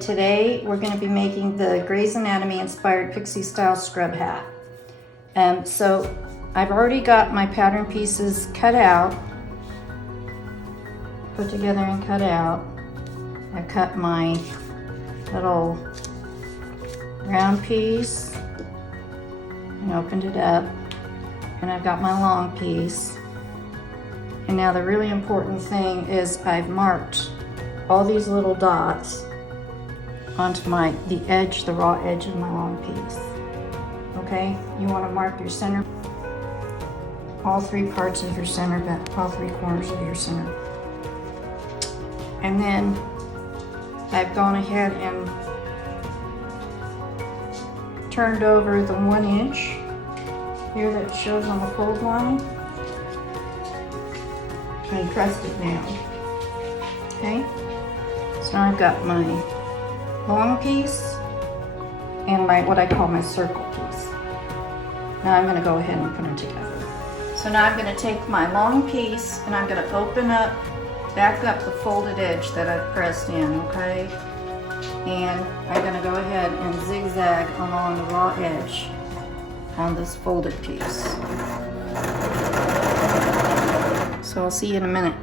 today we're going to be making the Grey's Anatomy inspired Pixie style scrub hat. So I've already got my pattern pieces cut out, put together and cut out. I've cut my little round piece and opened it up, and I've got my long piece. And now the really important thing is I've marked all these little dots onto the edge, the raw edge of my long piece. Okay, you want to mark your center, all three parts of your center, but all three corners of your center. And then I've gone ahead and turned over the 1 inch here that shows on the fold line and pressed it down. Okay, so now I've got my long piece and my what I call my circle piece. Now I'm going to go ahead and put them together. So now I'm going to take my long piece and I'm going to open up, back up the folded edge that I've pressed in, okay? And I'm going to go ahead and zigzag along the raw edge on this folded piece. So I'll see you in a minute.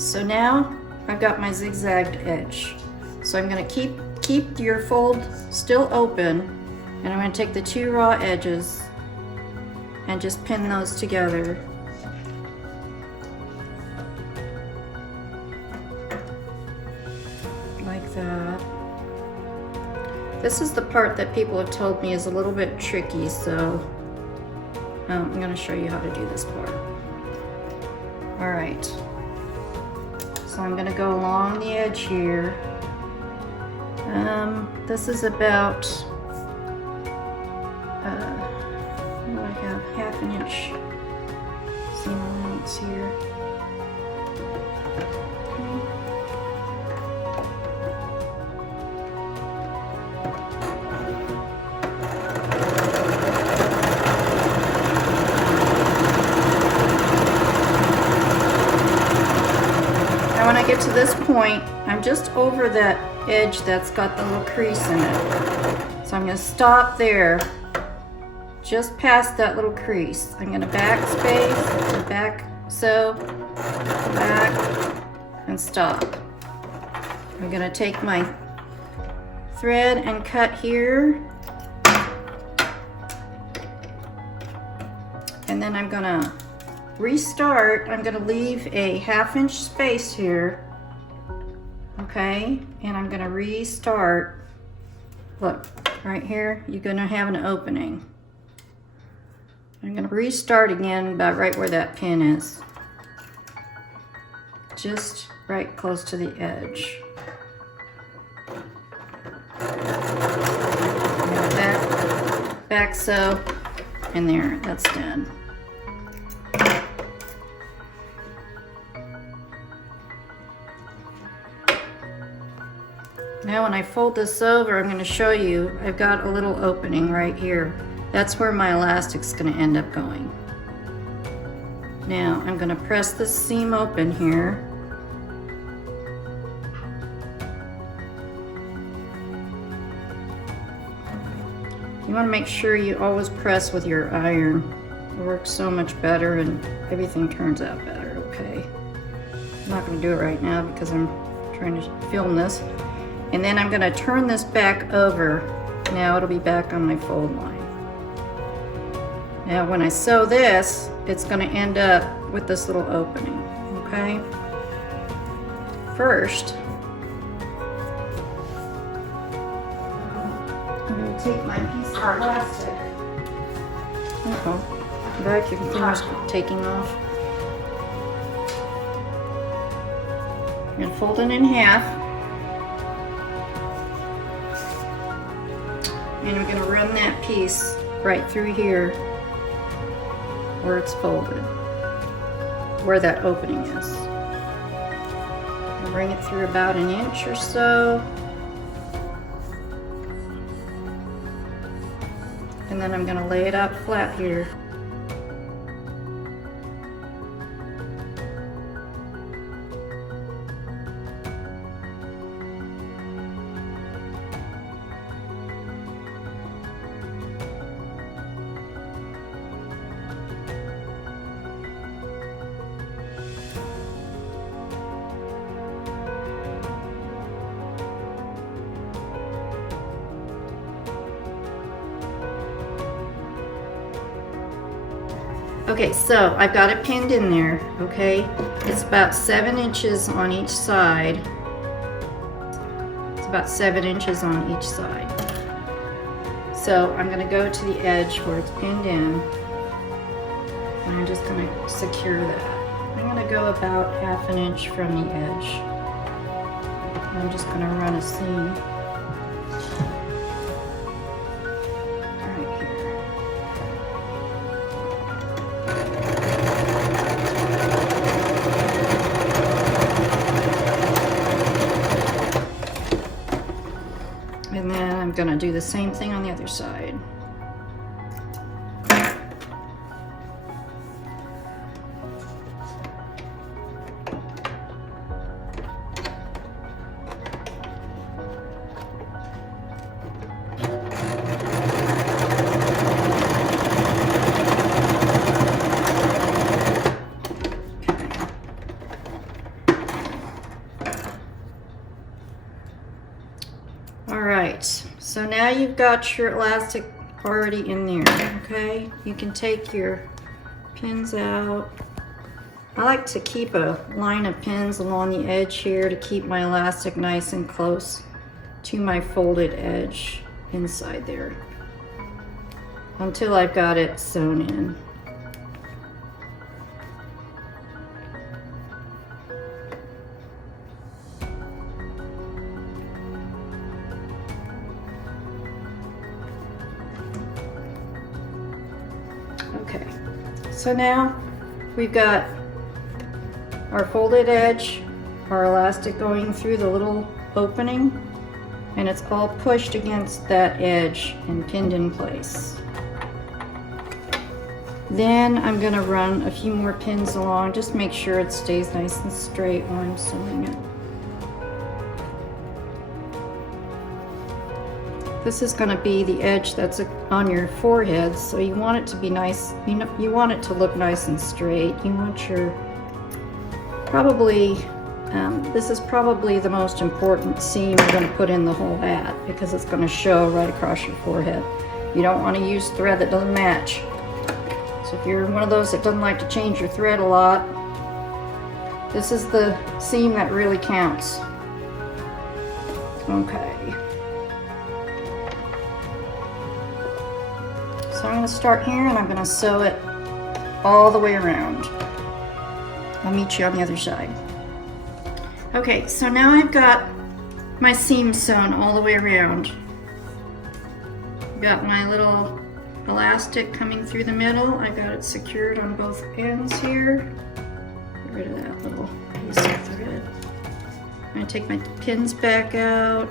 So now I've got my zigzagged edge. So I'm going to keep your fold still open, and I'm going to take the two raw edges and just pin those together. Like that. This is the part that people have told me is a little bit tricky, so I'm going to show you how to do this part. Alright, so I'm going to go along the edge here. This is about, what do I have, ½ inch seam allowance here. When I get to this point, I'm just over that edge that's got the little crease in it. So I'm going to stop there, just past that little crease. I'm going to backspace, back and stop. I'm going to take my thread and cut here. And then I'm going to restart. I'm going to leave a ½ inch space here, okay, and I'm going to restart. Look, right here, you're going to have an opening. I'm going to restart again about right where that pin is, just right close to the edge. Back sew, and there, that's done. Now when I fold this over, I'm going to show you, I've got a little opening right here. That's where my elastic's going to end up going. Now I'm going to press this seam open here. You want to make sure you always press with your iron. It works so much better and everything turns out better, okay? I'm not going to do it right now because I'm trying to film this. And then I'm going to turn this back over. Now it'll be back on my fold line. Now when I sew this, it's going to end up with this little opening, okay? First, I'm going to take my piece of plastic. Back, your fingers taking off. I'm going to fold it in half. And I'm going to run that piece right through here where it's folded, where that opening is. I'll bring it through about 1 inch or so. And then I'm going to lay it out flat here. Okay, so I've got it pinned in there, okay? It's about 7 inches on each side. It's about 7 inches on each side. So I'm gonna go to the edge where it's pinned in, and I'm just gonna secure that. I'm gonna go about 1/2 inch from the edge. I'm just gonna run a seam right here. And then I'm gonna do the same thing on the other side. Alright, so now you've got your elastic already in there, okay? You can take your pins out. I like to keep a line of pins along the edge here to keep my elastic nice and close to my folded edge inside there until I've got it sewn in. Okay, so now we've got our folded edge, our elastic going through the little opening, and it's all pushed against that edge and pinned in place. Then I'm going to run a few more pins along, just make sure it stays nice and straight while I'm sewing it. This is going to be the edge that's on your forehead, so you want it to be nice, you want it to look nice and straight. You want your, this is probably the most important seam you're going to put in the whole hat because it's going to show right across your forehead. You don't want to use thread that doesn't match. So if you're one of those that doesn't like to change your thread a lot, this is the seam that really counts. Okay. So I'm going to start here and I'm going to sew it all the way around. I'll meet you on the other side. Okay, so now I've got my seam sewn all the way around. Got my little elastic coming through the middle. I got it secured on both ends here. Get rid of that little piece of thread. I'm going to take my pins back out.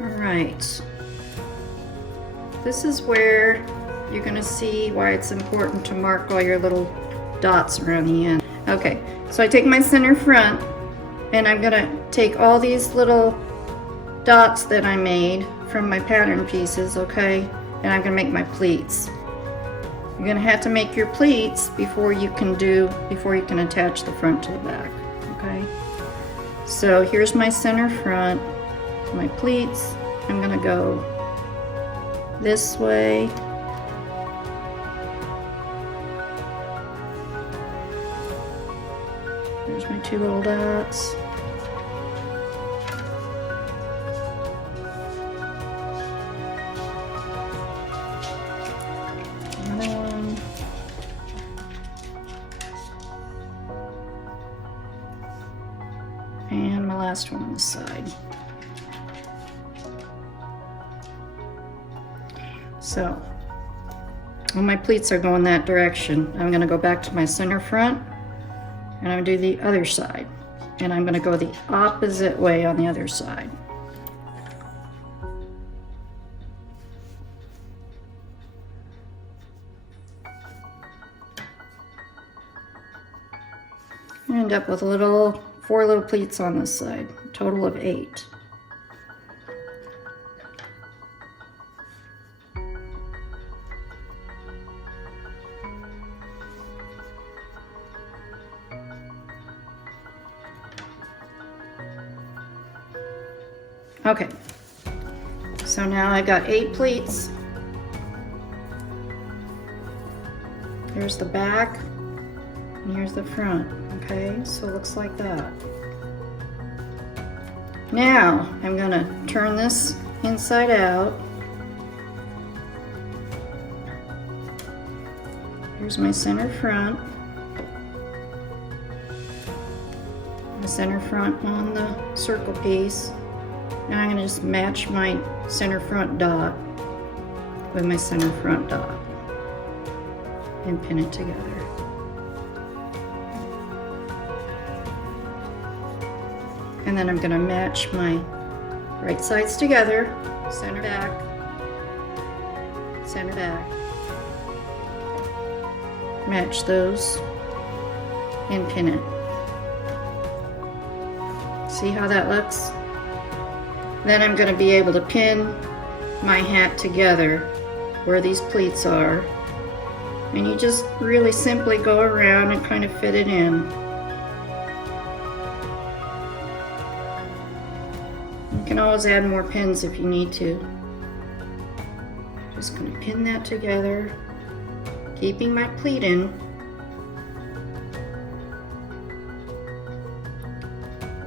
Alright, this is where you're going to see why it's important to mark all your little dots around the end. Okay, so I take my center front and I'm going to take all these little dots that I made from my pattern pieces, okay, and I'm going to make my pleats. You're going to have to make your pleats before you can attach the front to the back, okay? So here's my center front, my pleats. I'm going to go this way. There's my two little dots. And my last one on the side. So, when my pleats are going that direction, I'm going to go back to my center front and I'm going to do the other side. And I'm going to go the opposite way on the other side. I end up with 4 little pleats on this side, a total of 8. Okay, so now I've got 8 pleats Here's the back, and here's the front, okay? So it looks like that. Now, I'm gonna turn this inside out. Here's my center front. The center front on the circle piece. Now I'm gonna just match my center front dot with my center front dot and pin it together. And then I'm gonna match my right sides together, center back, center back. Match those and pin it. See how that looks? Then I'm going to be able to pin my hat together where these pleats are. And you just really simply go around and kind of fit it in. You can always add more pins if you need to. Just going to pin that together, keeping my pleat in.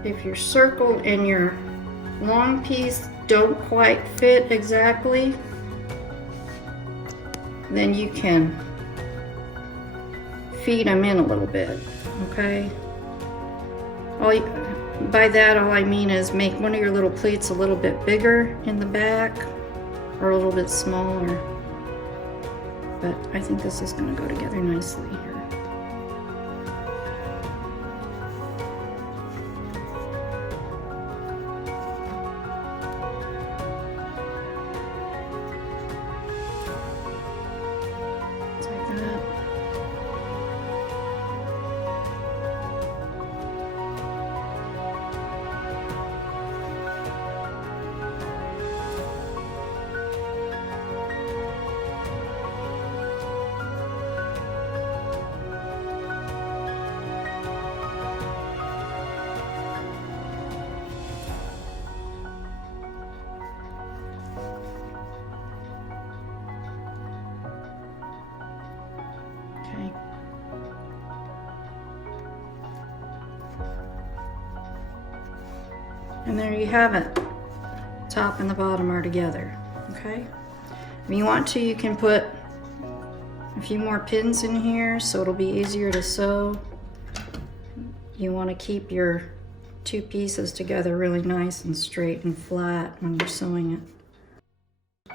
If your circle and your long piece don't quite fit exactly, then you can feed them in a little bit, okay? By that, all I mean is make one of your little pleats a little bit bigger in the back or a little bit smaller. But I think this is going to go together nicely here. And there you have it. Top and the bottom are together, okay? If you want to, you can put a few more pins in here so it'll be easier to sew. You want to keep your two pieces together really nice and straight and flat when you're sewing it.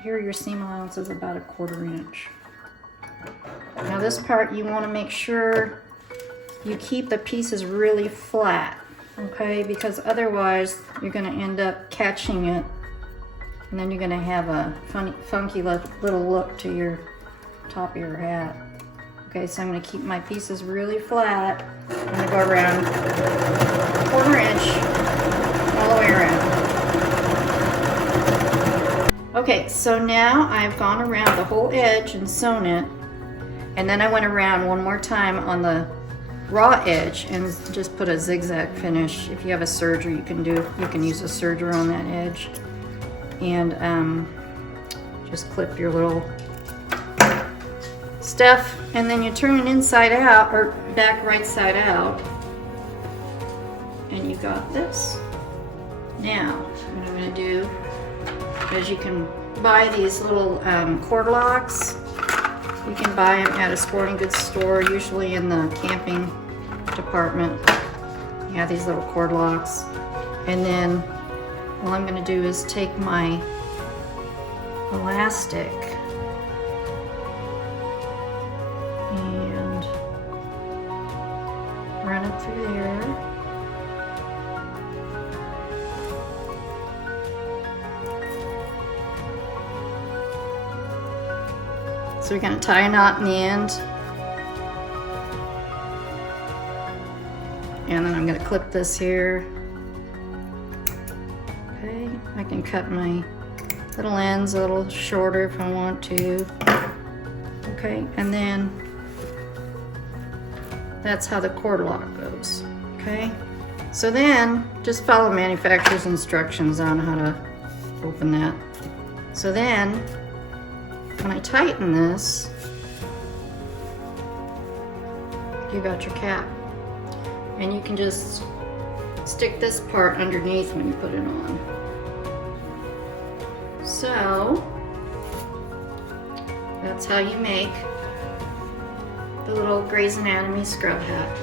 Here your seam allowance is about 1/4 inch. Now this part you want to make sure you keep the pieces really flat, okay, because otherwise you're going to end up catching it and then you're going to have a funky little look to your top of your hat. Okay, so I'm going to keep my pieces really flat. I'm going to go around 1/4 inch all the way around. Okay, so now I've gone around the whole edge and sewn it, and then I went around one more time on the raw edge and just put a zigzag finish. If you have a serger, you can use a serger on that edge, and just clip your little stuff, and then you turn it inside out or back right side out, and you got this. Now what I'm going to do is you can buy these little cord locks. You can buy them at a sporting goods store, usually in the camping department. You have these little cord locks. And then what I'm going to do is take my elastic and run it through there. So we're going to tie a knot in the end. And then I'm going to clip this here. Okay, I can cut my little ends a little shorter if I want to. Okay, and then that's how the cord lock goes. Okay, so then just follow manufacturer's instructions on how to open that. So then when I tighten this, you got your cap. And you can just stick this part underneath when you put it on. So that's how you make the little Grey's Anatomy scrub hat.